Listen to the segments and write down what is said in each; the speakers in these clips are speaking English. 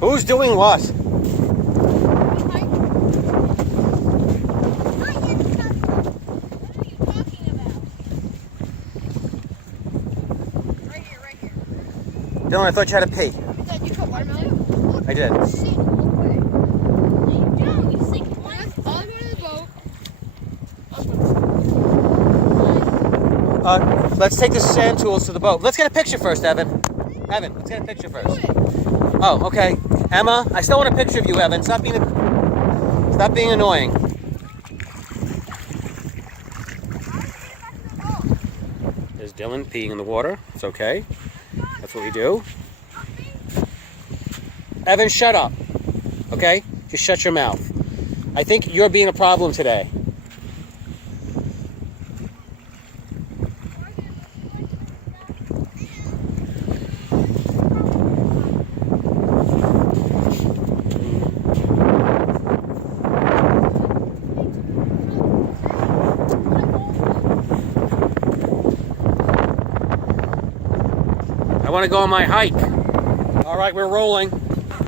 Who's doing what? Dylan, I thought you had to pee. You cut watermelon? I did. Let's take the sand tools to the boat. Let's get a picture first, Evan. Evan, let's get a picture first. Oh, okay. Emma, I still want a picture of you, Evan. Stop being annoying. There's Dylan peeing in the water. It's okay. That's what we do. Evan, shut up. Okay? Just shut your mouth. I think you're being a problem today. I want to go on my hike. All right, we're rolling.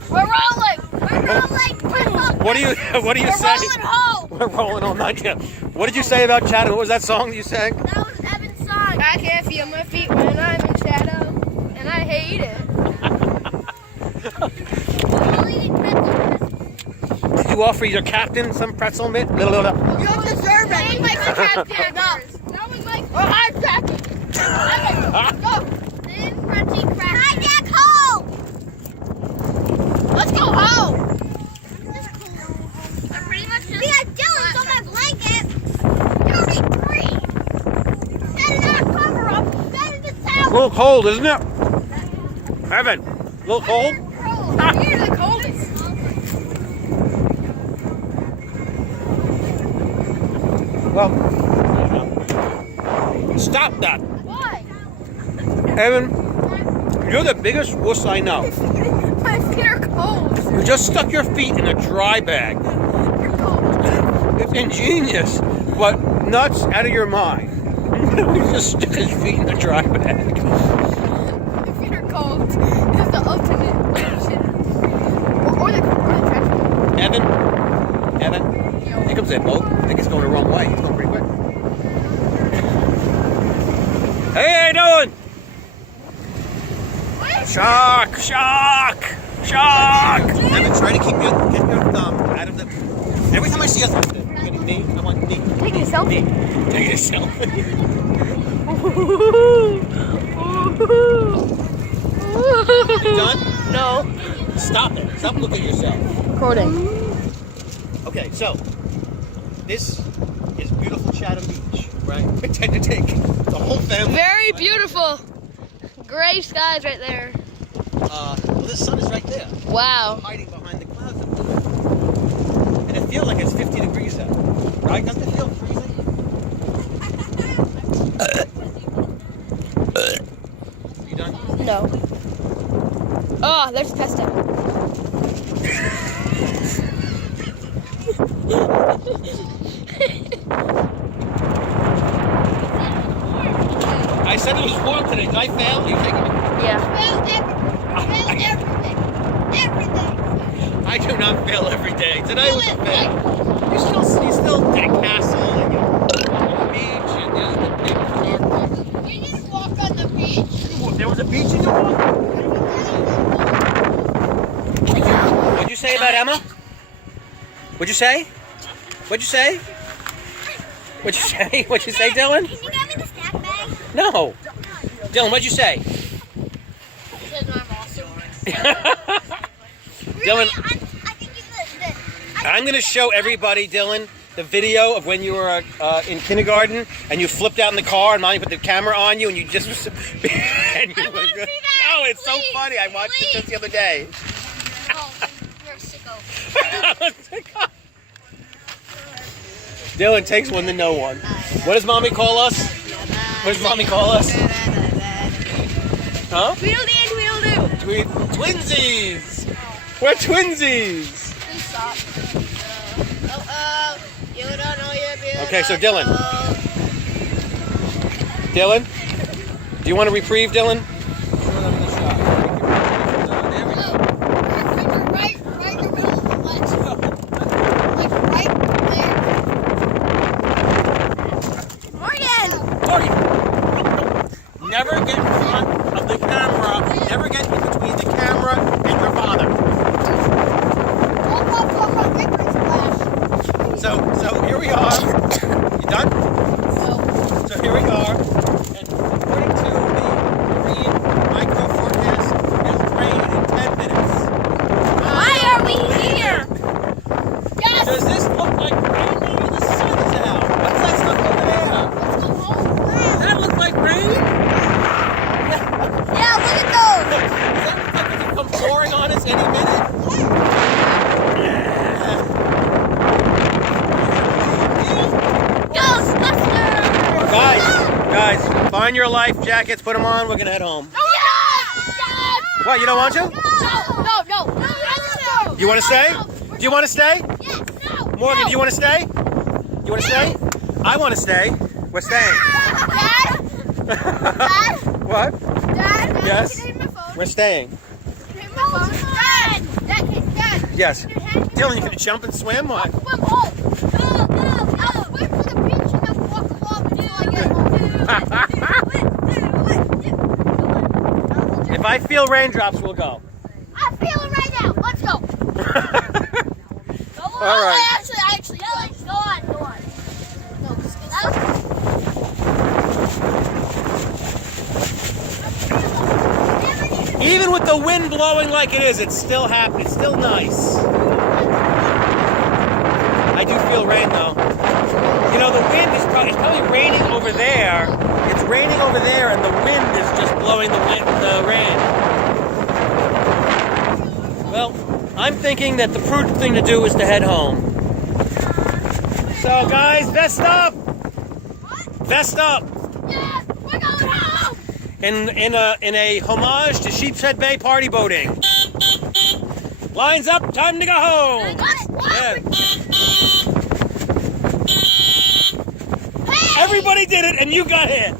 We're rolling. We're rolling. What do you say? We're rolling home. We're rolling all night. Yeah. What did you say about Chatham? What was that song that you sang? That was Evan's song. I can't feel my feet when I'm in shadow, and I hate it. Did you offer your captain some pretzel mint? You don't deserve it. My captain. That was my. Oh, I'm captain. Go. Thin, crunchy crackers. I get home. Let's go home. I'm pretty much just. We got Dylan's on my blanket. You'll be free. Set that cover up. Set it to towel. A little cold, isn't it? Evan, a little cold? You're the coldest. Well, stop that. Why? Evan, you're the biggest wuss I know. My feet are cold. You just stuck your feet in a dry bag. You're cold. It's ingenious, but nuts out of your mind. He just stuck his feet in a dry bag. My feet are cold. It's the ultimate option. Or the trash. Evan, here comes that boat. I think it's going the wrong way. It's going pretty quick. Hey, how you doing? Shark! Evan, try to get your thumb out of the. Every time I see a knee, I want knee. Taking a selfie. Taking a selfie. You done? No. Stop it. Stop looking at yourself. Recording. Okay, so this is beautiful Chatham Beach, right? I intend to take the whole family. Very beautiful. Gray skies right there. Well, the sun is right there. Wow. Hiding behind the clouds up there. And it feels like it's 50 degrees out. Right? Doesn't it feel freezing? You done? No. Oh, there's pesto. I said it was warm today. Did I fail? You think Yeah. Everything. I do not fail every day. Today was a fail. You still deck castle and you're on the beach and there's the big park. We didn't walk on the beach. There was a beach in your walk? What'd you say about Emma? What'd you say? What'd you say? What'd you say? What'd you say, Dylan? Can you get me the snack bag? No. Dylan, what'd you say? Says I'm awesome. Dylan, I think you could. I'm going to show everybody, Dylan, the video of when you were in kindergarten and you flipped out in the car and Mommy put the camera on you and you just... and you I were wanna good. see that. Oh, it's Please, so funny. I watched it just the other day. Oh, you're a sicko. Dylan takes one to know one. What does Mommy call us? What does Mommy call us? Huh? Tweedledee and Tweedledoo. Twinsies! We're twinsies! Please stop. You don't know you're beautiful. Okay, so Dylan. Dylan? Do you want a reprieve, Dylan? There we go. Morgan, never get in front of the camera. Never get in between the camera and your father. So here we are. You done? So here we are. And according to the marine micro forecast, there's rain in 10 minutes. Why are we here? Yes. Does this look like rain? Maybe the sun is out. What's that stuff over there? Let's go home. Does that look like rain? Yeah, look at those. Does that look like it could come pouring on us any minute? Guys, find your life jackets, put them on, we're gonna head home. Yes! Yes! What, you don't want to? No. You want to stay? Do you want to stay? Yes, no. Morgan, do you want to stay? You want to stay? I want to stay. We're staying. Dad? Dad? What? Dad? Yes? Can you hit my phone? We're staying. Can you hit my phone? Dad! Dad! Yes. Can you hand me Dylan, my you phone? gonna jump and swim? What? Swim home. I'll swim to the beach and then walk along until I get home. If I feel raindrops, we'll go. I feel it right now. Let's go. All right. I actually go on. No, Even with the wind blowing like it is, it's still happy. It's still nice. I do feel rain though. You know, the wind is probably raining over there. It's raining over there, and the wind is just blowing the rain. Well, I'm thinking that the prudent thing to do is to head home. So, guys, vest up. Vest up. Yeah, we're going home. In a homage to Sheepshead Bay party boating. Lines up, time to go home. Yeah. Hey, Everybody did it and you got hit.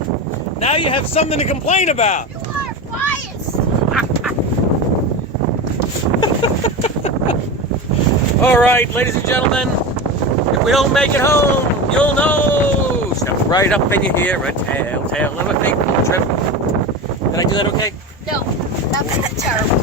Now you have something to complain about. you are biased. All right, ladies and gentlemen, if we don't make it home, you'll know. Step right up and you hear a tale of a fateful trip. Did I do that okay? No, that's terrible.